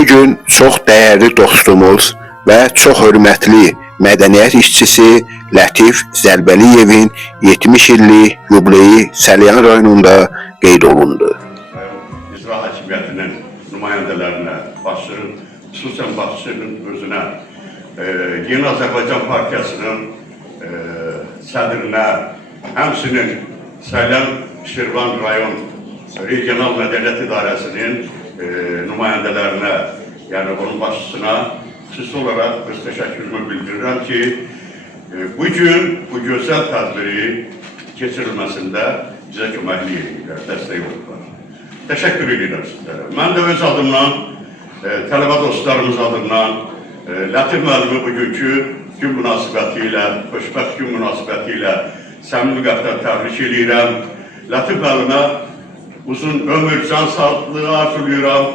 Bugün çox dəyərli dostumuz və çox hörmətli mədəniyyət işçisi Lətif Zərbəliyevin 70 illik yubileyi Səlyan rayonunda qeyd olundu. İcra hakimiyyətinin nümayəndələrinə, başçının, xüsusən başçının özünə, Yeni Azərbaycan Partiyasının sədrinə, həmçinin Səlyan Şirvan rayon regional mədəniyyət idarəsinin nümayəndələrinə, yəni onun başçısına xüsusi olaraq öz təşəkkürümü bildirirəm ki, bugün bu gözəl tədbiri keçirilməsində bizə köməklik edirlər, dəstək olurlar. Təşəkkür edirəm sizlərə. Mən də öz adımdan, tələbə dostlarımız adımdan Lətif müəllimi bugünkü gün münasibəti ilə, xoşbəxt gün münasibəti ilə səmimi qəlbdən təbrik edirəm. Lətif müəllimə uzun ömür, can sağlığı arzulayıram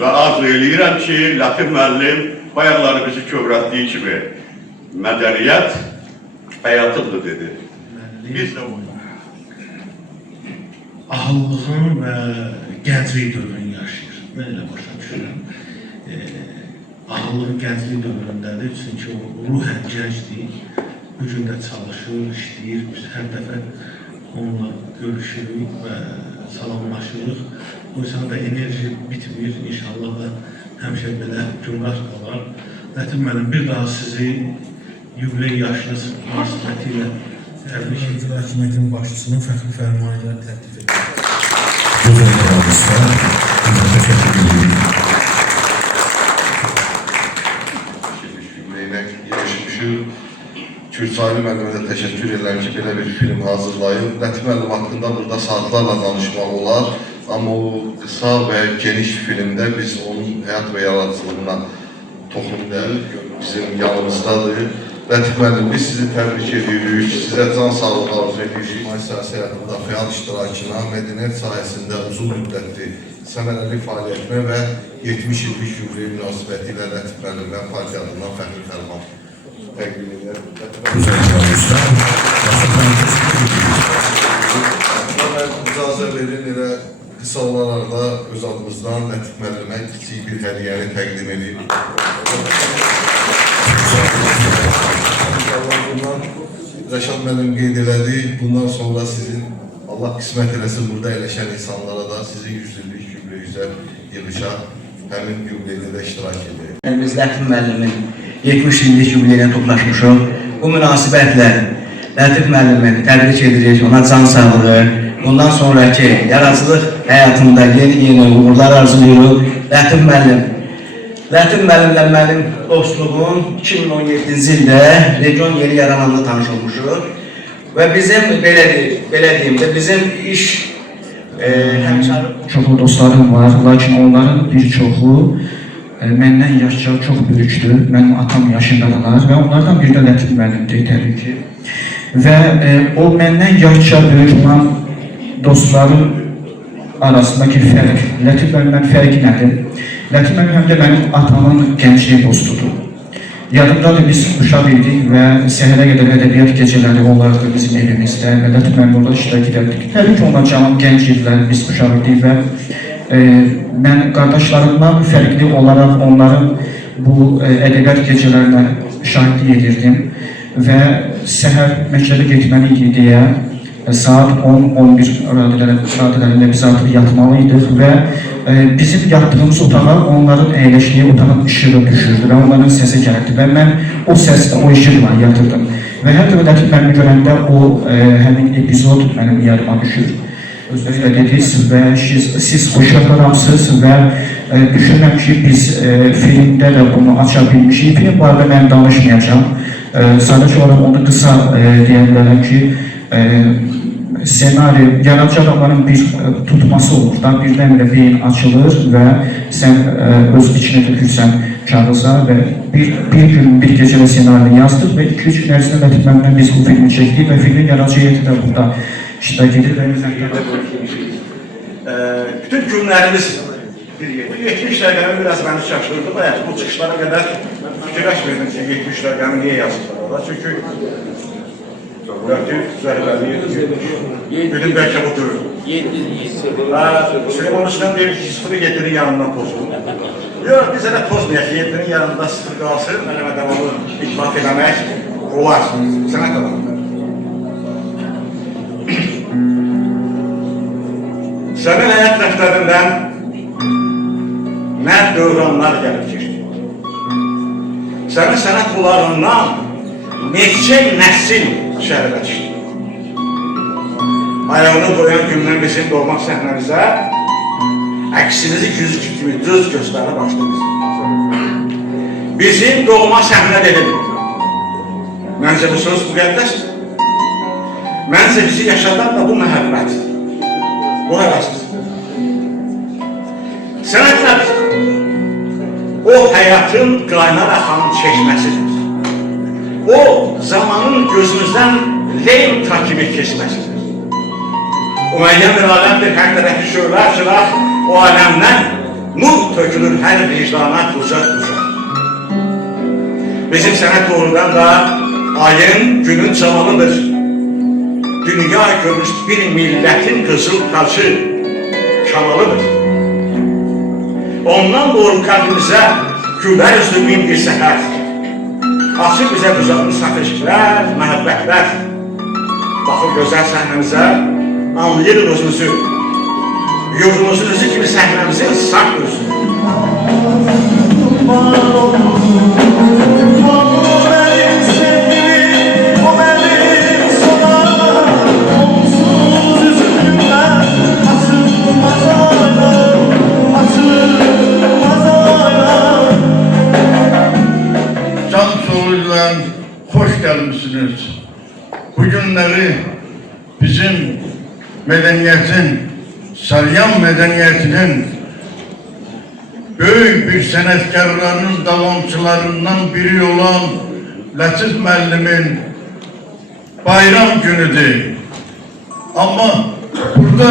və arzu eləyirəm ki, Lətif müəllim bayaqları bizi kövrətdiyi kimi mədəniyyət həyatımdır dedi. Biz də ahıllığın və gənclik dövrünü yaşayır. Mən elə başa düşürəm. Ahıllığın gənclik dövründədir, çünki o ruhən gəncdir. Bu gün də çalışır, işləyir. Biz hər dəfə onunla görüşürük və salamlaşırıq. O yüzden da enerji bitmir. İnşallah da həmişə belə günlər qalar. Lətif müəllim, bir daha sizi yubiley yaşınız münasibətilə təbrik edirəm. Hakimiyyətin başçısının fəxri fərmanıyla təklif edir. Gözəl qanunuzda təşəkkür edirik. Yubileyinə yarışmışıq. Kürsaylı müəllimə də təşəkkür edirəm ki, belə bir film hazırlayıb. Lətif müəllim haqqında burada saatlarla danışmaq olar. Amma o qısa və geniş filmdə biz onun həyat və yaradıcılığına toxunduq. Bizim yanımızdadır. Lətif müəllim, biz sizi təbrik edirik. Sizə can sağlığı arzu edirik. Siyasi həyatında fəal iştirakına, mədəniyyət sahəsində uzun müddətli səmərəli fəaliyyətinə və 70 illik yubiley münasibəti ilə Lətif müəllimə partiya adından fəxri fərman təqdim edir. Gözəl qanunuzda İcazə verin, elə qısa olaraq da öz adımızdan Lətif müəllimə kiçik bir hədiyyəni təqdim edir. Rəşad müəllim qeyd elədi, bundan sonra sizin Allah qismət eləsin burada eləşən insanlara da sizin 100 illik yubiley üzrə yığışa həmin yubileydə də iştirak edir. Biz Lətif müəllimin 70 illik yubileyinə toplaşmışıq. Bu münasibətlə Lətif müəllimi təbrik edirik, ona can sağlığı, bundan sonraki yaradıcılıq həyatında yeni uğurlar arzulayırıq. Lətif müəllimlə mənim dostluğum 2017-ci ildə region yeni yarananda tanış olmuşuq. Və bizim, belə deyim də, bizim iş həmçəri çoxlu dostlarım var, lakin onların bir çoxu məndən yaşca çox böyükdür. Mənim atam yaşındadılar və onlardan biri də Lətif müəllimdir təbii ki. Və o məndən yaşca böyük olan dostların arasındakı fərq, Lətif müəllimdən fərqi nədir? Lətif müəllim həm də mənim atamın gənclik dostudur. Yadımdadır, biz uşaq idik və səhərə qədər ədəbiyyat gecələri olardı bizim evimizdə və Lətif müəllim orada iştirak edərdik. Təbii ki, onlar cavan gənc idilər, biz uşaq idik və mən qardaşlarımdan fərqli olaraq onların bu ədəbiyyat gecələrinə şahidlik edirdim və səhər məktəbə getməliydik deyə saat 10-11 radələrində biz artıq yatmalıydıq və bizim yatdığımız otağa onların əyləşdiyi otağın işığı düşürdü və onların səsi gəldi və mən o səslə, o işıqla yatırdım. Və hər dəfə Lətif müəllimi görəndə o həmin epizod mənim yadıma düşür. Özünüzlə dediniz və siz xoşbəxtləramsınız və düşünürəm ki, biz filmdə də bunu aça bilmişik. Film barədə mən danışmayacağam. Sadəcə olaraq onu qısa deyə bilərəm ki, senari, yaradıcı adamların bir tutması olur da, birdən-birə beyin açılır və sən öz içinə tökürsən kağıza və bir gün, bir gecələ senarini yazdıq və 2-3 gün ərzində Lətif müəllimlə biz bu filmi çəkdik və filmin yaradıcı heyəti də burada iştirak edir və bütün günlərimiz bu 70 rəqəmi biraz məni şaşırdı. Bu çıxışlara qədər fikirləşmirdim ki, 70 rəqəmi niyə yazırlar orada? Çünki Lətif Zərbəliyevdir. Günün bəlkə budur. Süleyman Rüstəm deyir ki, 0-7-nin yanından pozulur. Yox, biz elə pozmayaq, 7-nin yanında 0 qalsın, mənə davamlı itiraf eləmək olar, sənət adamdır. Sənin həyat dəftərindən nə dövranlar gəlib keçdi. Sənin sənət qullarından neçə nəsil şəhərə çıxdı. Ayağını qoyan gündən bizim doğmaq səhnəmizə əksinizi güzgü kimi düz göstərə başladı. Bizim doğma səhnə dedim. Məncə bu söz müqəddəsdir. Məncə bizi yaşadan da bu məhəbbətdir. Bu həvəsizdir. Sənətlər o həyatın qaynar axan çeşməsidir. O zamanın gözümüzdən leyl kimi keçməsidir. O müəyyən bir aləmdir, hər tərəfi şölə çıraq, o aləmdən nur tökülür hər vicdana qucaq-qucaq. Bizim sənət doğrudan da ayın, günün camalıdır. Dünya görmüş bir millətin qızıl tacı kamalıdır. Ondan doğru kalbimizə gülər üzlü min bir səhər. Açıq bizə düzəlmiş satışlar, məhəbbətlər. Baxır gözəl səhnəmizə, anlayırıq özümüzü. Yurdumuzun özü kimi səhnəmizi ıslaq görsün. Can Soğlu'yla hoş gelmişsiniz. Bu günleri bizim medeniyetin, Salyan medeniyetinin büyük bir sənətkarlarının davamçılarından biri olan Latif müəllimin bayram günüdür. Ama burada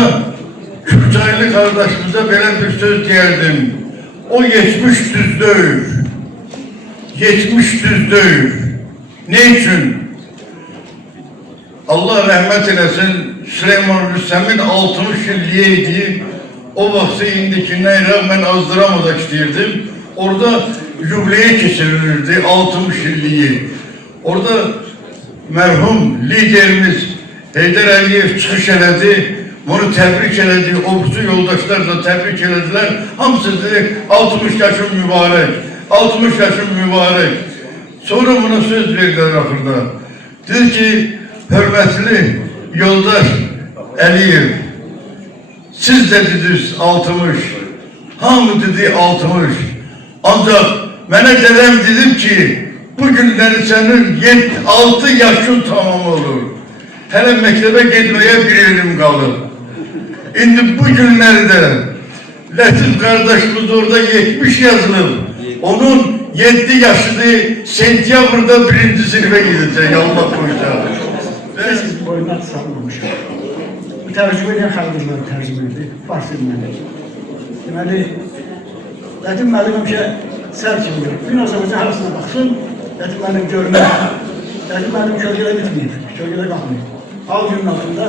Kürçaylı kardeşimize böyle bir söz diyerdim. O geçmiş düz değil. Geçmiş düz değil. Ne için? Allah rahmet eylesin, Süleyman Rüstem'in 60 yılliydi. O vakti indikinden rağmen azdıramadak istiyirdim. Orada jubileye geçirilirdi 60 yılliyi. Orada merhum liderimiz Heydər Əliyev çıkış elədi. Bunu tebrik elədi. Oğuzlu yoldaşlar da tebrik elediler. Hamısı dedi 60 yaşım mübarek. 60 yaşım mübarek. Sonra buna söz verdiler ahırda. Dedi ki, hürmetli yoldaş Əliyev, siz de dediniz 60, hamı dedi 60. Ancak mənə dedem dedim ki, bugünleri senin 6 yaşın tamam olur. Hele mektebe gitmeye bir elim kalır. Şimdi bu günlerde Latif kardeşimiz orada 70 yazılır. Onun 7 yaşını sentyabrda 1. sınıfa gidecek, Allah koyacak. Siz boyundan salmamış. Bu tercüme eden xalqımlar tercüme edir, Fars dilində. Deməli, Latif müəllim həmişə sər kimidir. Gün Azərbaycan arasına baxsın, Latif müəllim görünür. Latif müəllim kölgədə bitməyib, kölgədə qalmayıb. Al günün altında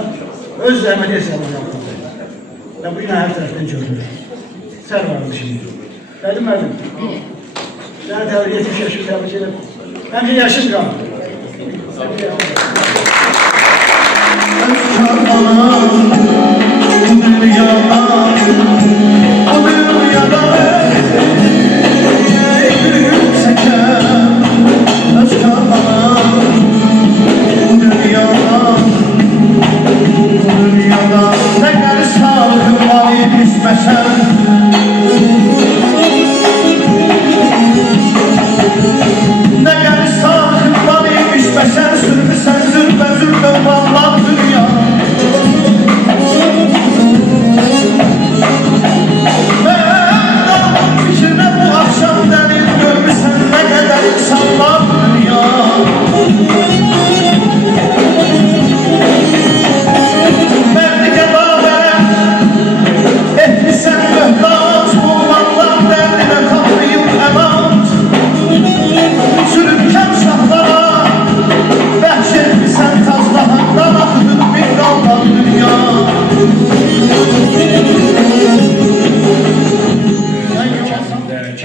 öz zəhməli hesabını yapmadı. Və bu gün hər tərəfdən görünür. Sər vardı şimdi. Latif müəllim, sənə təbrik 70 yaşını təbrik edəm. Həmişə yaşım qalır. Ben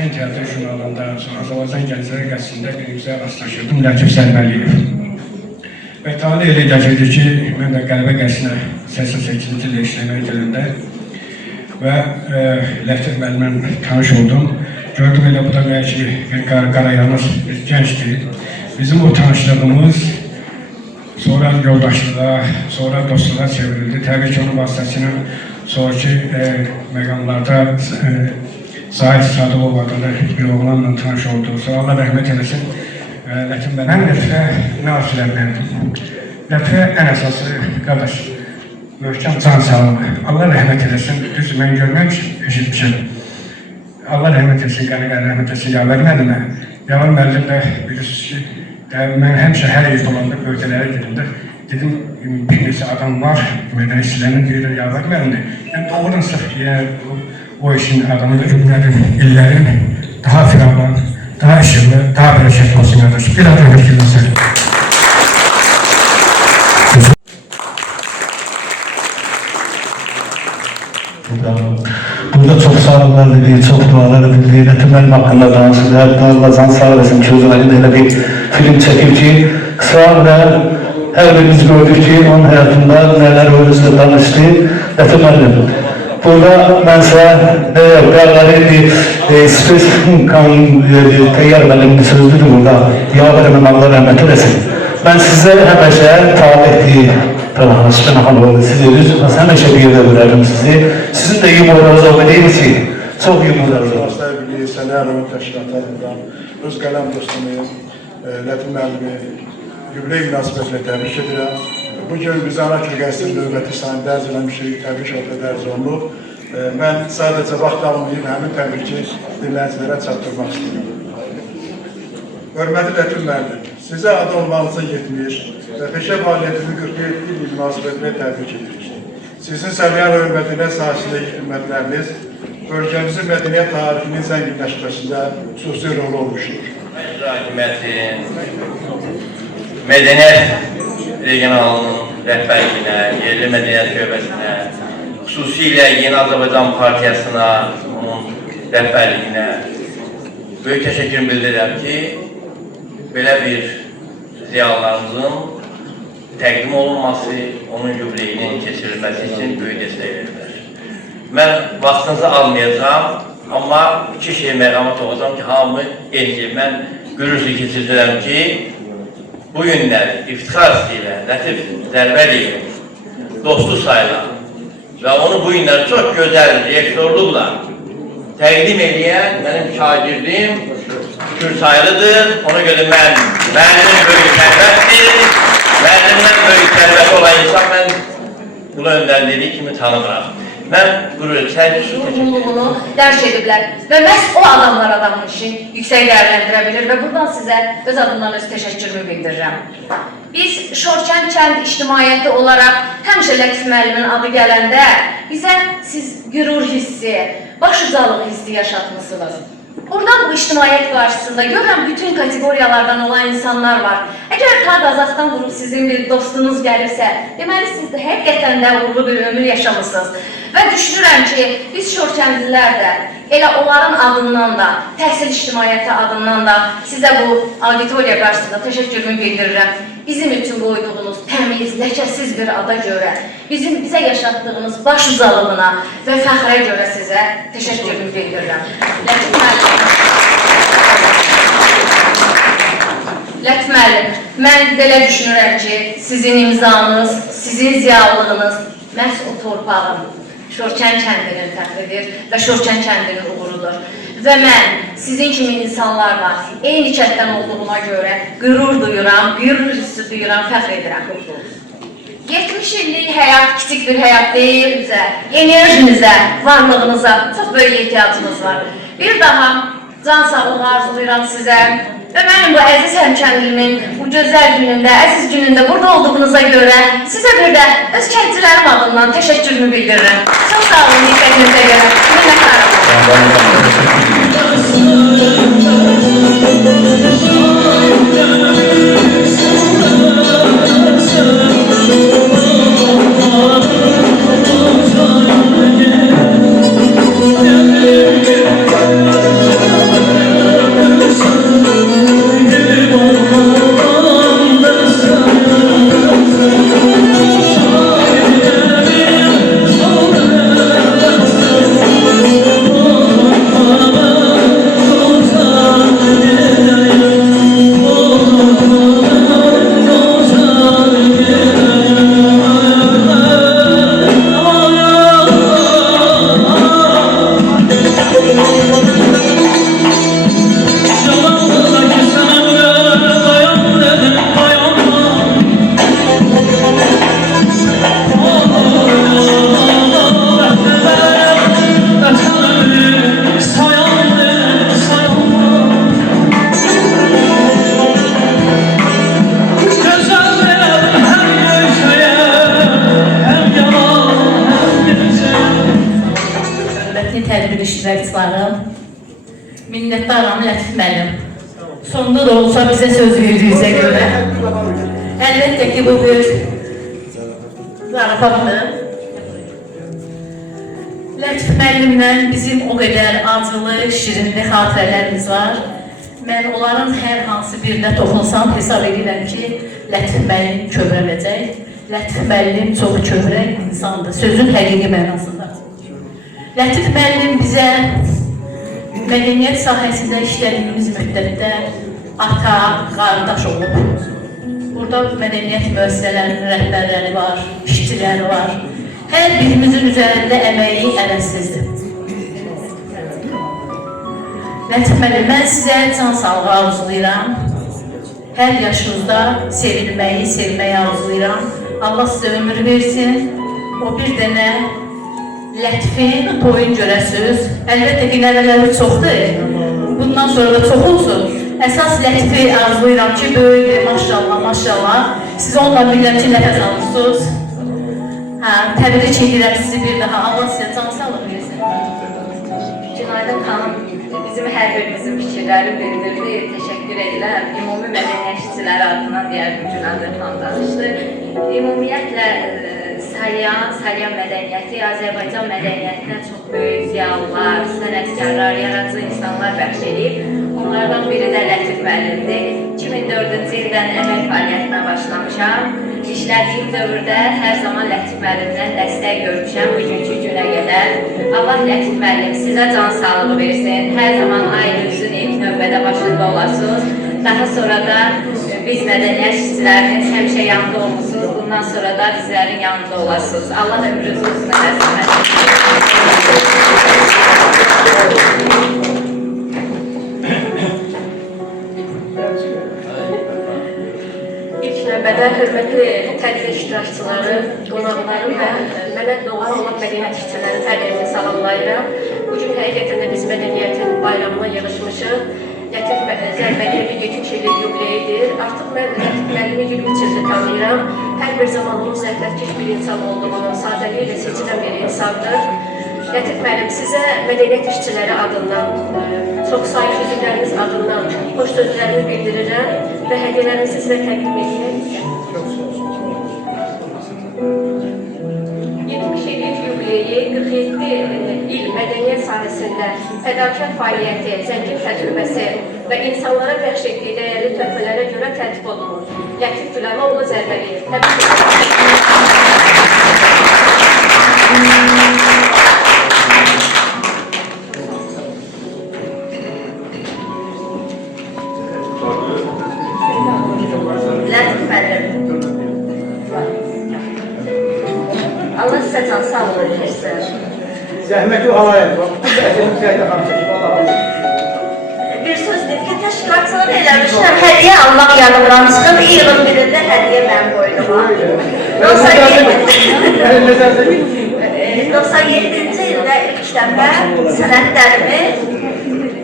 Şorçən Teatr jurnalında, sonra Azərbaycan Gəncləri qəzetində birinizə rastlaşırdım, Lətif Zərbəliyev. Və tali elə gəlirdi ki, mən də qələbə qəzetində 88-ci ildə işləməyə gələndə və Lətif müəllimlə tanış oldum. Gördüm elə bu da belki bir qarayanız, bir gəncdir. Bizim o tanışlığımız sonra yoldaşlığa, sonra dostluğa çevrildi. Təbii ki, onun vasitəsilə sonraki məqamlarda Zahid Sadılov adında bir oğlanla tanış oldu. Sonra Allah rəhmət eləsin. Ləkin mən Lətifə münasibətlərdim. Lətifə ən əsası qardaş, möhkəm can sağlığı. Allah rəhmət eləsin. Düz mən görməmişim, eşitmişim. Allah rəhmət etsin, qəni rəhmət etsin, Yavər müəllimə. Yavər müəllim də bilirsiniz ki, mən həmişə hər il olanda bölgələrə gedimdə dedim, bir neçə adam var, mədənisçilərin biri də Yavər müəllimdir. Yəni doğrudan sırf o işin adamıdır ki, illərin daha firavan, daha işıqlı, daha bərəkətli olsun qardaş. Bir adım fikirləsin. Burada çok sağlıklar diliyor, çok dualar diliyor. Lətif müəllim haqqında danışır. Hətta Allah can sağ eləsin ki, özünə elə bir film çəkib ki, kısa və hər birimiz gördük ki, onun həyatında nələr özlə danışdı. Lətif müəllim. Burada mən sizə bir spesifik təyyar müəllimin sözüdür burada. Yavər əməm Allah rəhmət eləsin. Mən sizə həməşə talihli sizi üzülməz, həməşə bir yerdə görərdim sizi. Sizin də yumorunuz o deyil ki, çox yumorunuz var. Sevgili Sənərov təşkilatlarından öz qələm dostumuyum, Lətif müəllimi yubiley münasibətilə təbrik edirəm. Bugün biz Anakil qəzetinin növbəti sayını dərc eləmişik, təbrik oldu, dərc olunub. Mən sadəcə vaxt almayıb, həmin təbriki dinləyicilərə çatdırmaq istəyirəm. Hörmətli Lətif müəllim, sizə adı olmanıza yetmiş və peşə fəaliyyətini 47 il münasibətilə təbrik edirik. Sizin səviyyən hörmətinə sahəsində xidmətləriniz bölgəmizin mədəniyyət tarixinin zənginləşməsində xüsusi rol olmuşdur. Hakimiyyətin, mədəniyyət regionalının rəhbərliyinə, yerli mədəniyyət şöbəsinə, xüsusilə Yeni Azərbaycan Partiyasına, onun rəhbərliyinə böyük təşəkkür bildirirəm ki, belə bir ziyalarımızın təqdim olunması, onun yubileyinin keçirilməsi üçün böyük dəstək verirlər. Mən vaxtınızı almayacağım, amma iki şey məqama toxacağım ki, hamı eləyir. Mən gürürsü keçirdirəm ki, bu günlər iftixar istəyirlər, Lətif Zərbəliyev dostu sayılan və onu bu günlər çox gözəl rejissorluqla təqdim edən mənim şagirdim Kürsaylıdır. Ona görə müəllimin böyük sərvətdir. Müəllimdən böyük sərvəti olan insan mən Ulu Öndər dediyi kimi tanımıram. Mən qürur sorumluluğunu dərk ediblər və məhz o adamlar adamın işini yüksək dəyərləndirə bilir və buradan sizə öz adımdan öz təşəkkürümü bildirirəm. Biz Şorçən kənd ictimaiyyəti olaraq həmişə Lətif müəllimin adı gələndə bizə siz qürur hissi, başucalıq hissi yaşatmışsınız. Buradan bu ictimaiyyət qarşısında görürəm bütün kategoriyalardan olan insanlar var. Əgər ta Qazaxdan vurub sizin bir dostunuz gəlirsə, deməli siz də həqiqətən də uğurlu bir ömür yaşamısınız. Və düşünürəm ki, biz Şorçəndilər də elə onların adından da, təhsil ictimaiyyəti adından da sizə bu auditoriya qarşısında təşəkkürümü bildirirəm. Bizim üçün qoyduğunuz təmiz, ləkəsiz bir ada görə, bizə yaşatdığınız baş uzalığına və fəxrə görə sizə təşəkkürümü bildirirəm. Lətif müəllim, mən belə düşünürəm ki, sizin imzanız, sizin ziyalılığınız məhz o torpağın, Şorçən kəndinin fəxridir və Şorçən kəndinin uğurudur. Və mən sizin kimi insanlarla eyni kənddən olduğuna görə qürur duyuram, qürur hissi duyuram, fəxr edirəm. 70 illik həyat kiçik bir həyat deyil bizə, enerjinizə, varlığınıza çox böyük ehtiyacınız var. Bir daha can sağlığı arzulayıram sizə və mənim bu əziz həmkəndilimin bu gözəl günündə, əziz günündə burada olduğunuza görə sizə bir də öz kəndcilərim adından təşəkkürümü bildirirəm. Çox sağ olun, diqqətinizə görə. Minnətdarım. minnətdaram Lətif müəllim. Sonunda da olsa bizə söz verdiyinizə görə. Əlbəttə ki, bu bir zarafatdır. Lətif müəllimlə bizim o qədər acılı, şirinli xatirələrimiz var. Mən onların hər hansı birinə toxunsam hesab edirəm ki, Lətif müəllim kövrələcək. Lətif müəllim çox kövrək insandır, sözün həqiqi mənasında. Lətif müəllim bizə mədəniyyət sahəsində işlədiyimiz müddətdə ata, qardaş olub. Burada mədəniyyət müəssisələrinin rəhbərləri var, işçiləri var. Hər birimizin üzərində əməyi ələssizdir. Lətif müəllim, mən sizə can sağlığı arzulayıram. Hər yaşınızda sevilməyi, sevməyi arzulayıram. Allah sizə ömür versin. O bir dənə Lətifin toyun görəsiniz. Əlbəttə ki, nəvələri çoxdur. Bundan sonra da çox olsun. Əsas Lətifi arzulayıram ki, böyüdür, maşallah, maşallah. Siz onunla bilirəm ki, nəfəs alırsınız. Təbrik edirəm sizi bir daha. Allah sizə can sağlıq versin. Günaydın xanım, bizim hər birimizin fikirləri bildirdi. Təşəkkür edirəm. Ümumi mədəniyyət işçiləri adından deyərdim Günaydın xanım danışdı. Ümumiyyətlə, Salyan mədəniyyəti, Azərbaycan mədəniyyətinə çox böyük ziyalılar, sənətkarlar, yaradıcı insanlar bəxş edib. Onlardan biri də Lətif müəllimdir. 2004-cü ildən əmək fəaliyyətinə başlamışam. İşlədiyim dövrdə hər zaman Lətif müəllimdən dəstək görmüşəm bugünkü günə qədər. Allah Lətif müəllim sizə can sağlığı versin. Hər zaman ailenizin ilk növbədə başında olasınız. Daha sonra da biz mədəniyyət işçilərinin həmişə yanında olmuşsunuz. Bundan sonra da bizlərin yanında olasınız. Allah ömrünüzü uzun eləsin. İlk növbədə hörmətli tədbir iştirakçıları, qonaqları və mənə doğan olan mədəniyyət işçilərinin hər birini salamlayıram. Bugün həqiqətən də biz mədəniyyətin bayramına yığışmışıq. Lətif Zərbəliyevi 70 illik yubileyidir. Artıq mən Lətif müəllimi 23 ildir tanıyıram. Hər bir zaman onun zəhmətkeş bir insan olduğunu, sadəliyi ilə seçilən bir insandır. Lətif müəllim, sizə mədəniyyət işçiləri adından, çox sayılı üzvlərimiz adından xoş sözlərimi bildirirəm və hədiyyələrimi sizə təqdim edeyim. 70 illik yubileyi, 47 il mədəniyyət sahəsində fədakar fəaliyyəti, zəngin təcrübəsi və insanlara bəxş etdiyi dəyərli töhfələrə görə təltif olunur. Lətif Güləmoğlu Zərbəliyev. Lətif müəllim. Allah sizə can sağlığı versin. Zəhməti alayım. Bir söz deyib ki, təşkilatçılıq eləmişlər, hədiyyə almaq yanımdan çıxıb, iyılın birində hədiyyə mən qoydum. 97-ci ildə ilk dəfə sənətlərimi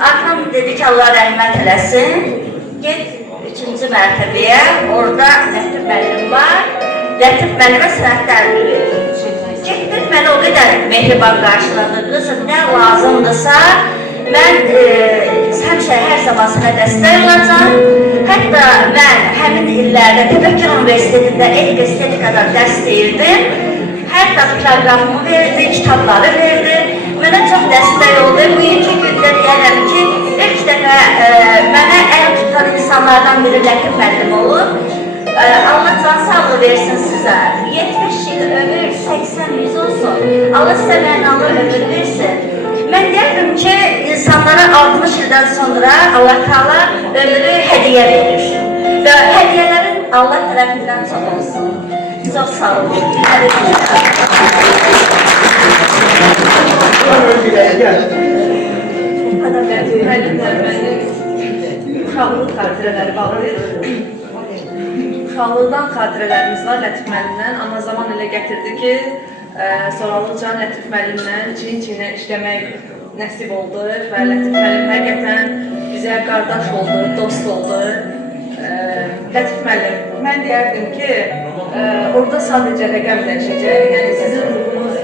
Arxam dedi ki, Allah rəhmət eləsin, get 3-cü mərtəbəyə, orada Lətif müəllim var, Lətif müəllimə sənətlərini verir. Getdim, mən o qədər mehriban qarşıladı, qızım, nə lazımdırsa, mən həmişə hər zaman sənə dəstək olacam. Hətta mən həmin illərdə Təbəkkür Universitetində estetikada dərs deyirdim. Hər dəfə proqramımı verdi, kitabları verdi. Mənə çox dəstək oldu. Bugünkü gündə deyərəm ki, ilk dəfə mənə əl tutan insanlardan biri Lətif müəllim olub. Allah can sağlığı versin sizə. 70 il ömür, 80-100 olsun. Allah sizə mənalı ömür versin. Mən deyərdim ki, insanlara 60 ildən sonra Allah Teala ömrü hədiyyə verir. Və hədiyyələrin Allah tərəfindən çox olsun. Çox sağ olun. Uşaqlıq xatirələri bağlayır. Uşaqlıqdan xatirələrimiz var Lətif müəllimdən, amma zaman elə gətirdi ki, sonralıca Lətif müəllimlə çiyin-çiyinə işləmək nəsib oldu və Lətif müəllim həqiqətən bizə qardaş oldu, dost oldu. Lətif müəllim, mən deyərdim ki, orada sadəcə rəqəm dəyişəcək, yəni sizin ruhunuz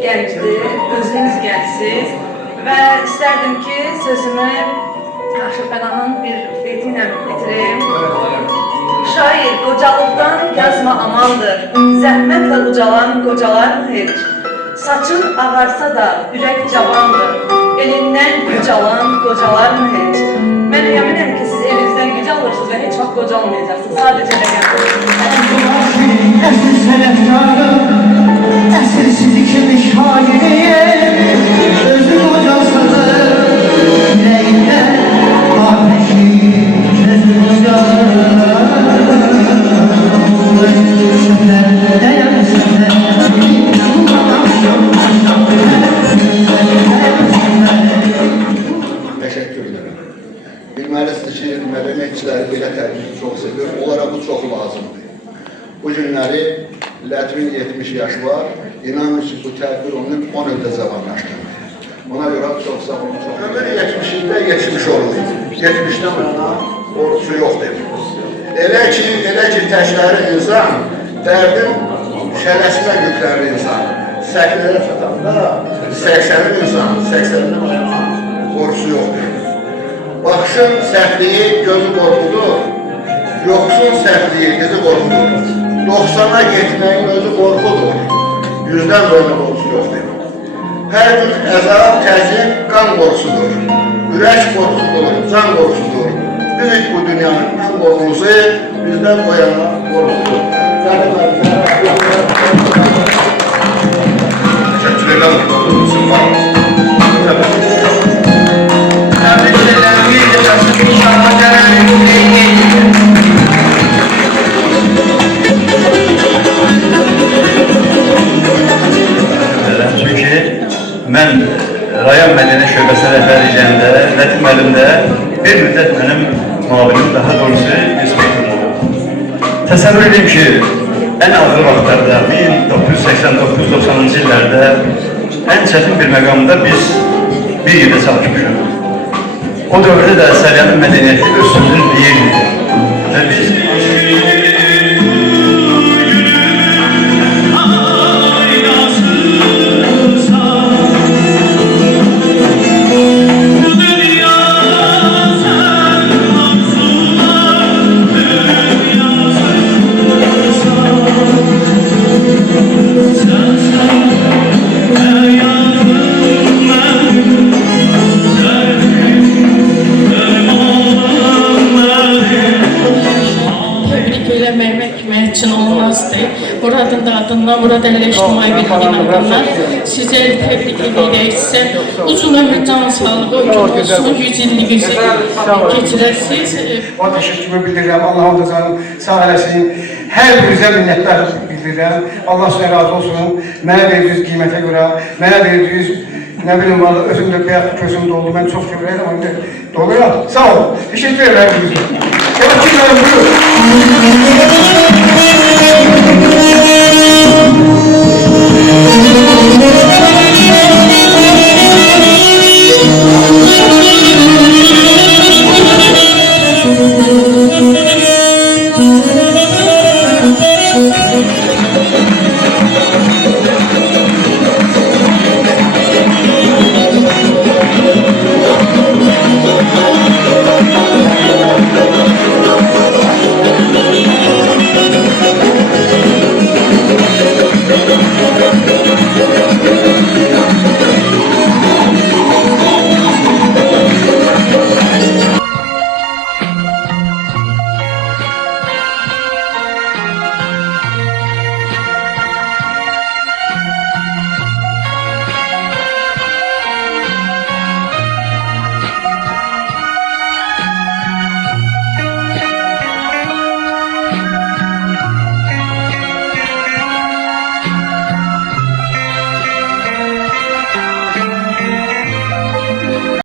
gəncdir, özünüz gəncsiz və istərdim ki, sözümü bitireyim. Şair qocalıqdan yazma amandır. Zəhmətlə ucalan qocalar mı heç? Saçın ağarsa da ürək cavandır. Elindən güc alan qocalar mı heç? Mən əminəm ki, siz elinizdən güc alırsınız və heç vaxt qocalmayacaqsınız. Sadəcə Əsr sənətkarım, əsr sizi kimi şairiyim. Özü qocasıdır, ürəyində ateşi, özü Teşekkür ederim. Bilməlisiniz ki, mədəniyyətçiləri belə təbliği çox seviyor. Onlara bu çox lazımdır. Bu günləri Lətvin 70 yaş var. İnanın ki, bu tədbir onun 10 ildə zamanlaşdırır. Ona görə çox sağ olun. Ömür 70-də 70 olur. 70'dən ona ordusu yox demir. Elə ki, təkləri insan, dərdim şələsinə yüklənir insan. 8'lərə çatanda 80'in insan, 80'dən ona ordusu yox demir. Baxışın səhvliyi gözü qorxudur, yoxsun səhvliyi gözü qorxudur. 90'a getməyin özü qorxudur, 100'dən böyle qorxusu yox demir. Hər gün əzab, təzyiq, qan qorxusudur, ürək qorxusudur, can qorxusudur. Büyük bu dünyanın ən qorxusu bizdən o yana qorxusudur. Teşekkür ederim. Çünki mən rayon mədəni şöbəsi rəhbərliyində, Lətif müəllimdə bir müddət mənim müavinim, daha doğrusu inspektorum oldu. Təsəvvür edeyim ki, ən ağır vaxtlarda 1989-90-cı illərdə ən çətin bir məqamda biz bir yerdə çalışmışıq. O dövrdə də Səlyanın mədəniyyəti öz sözünü deyirdi və biz Buradan da adından, burada ictimai birliğin adından size tebrik edirik. Size uzun ömür, can sağlığı, olsun, 100 illik geçirəsiniz. O teşekkür bildirirəm. Allah ondan sağ eləsin. Hər birinizə minnətlər bildirirəm. Allah sizə razı olsun. Mənə verdiyiniz qiymətə görə, mənə verdiyiniz nə bilim var, özümdə bəyət gözüm doldu. Mən çox görürəm, onu doluyam. Sağ olun. Teşekkür ederim. Teşekkür ederim. Buyurun.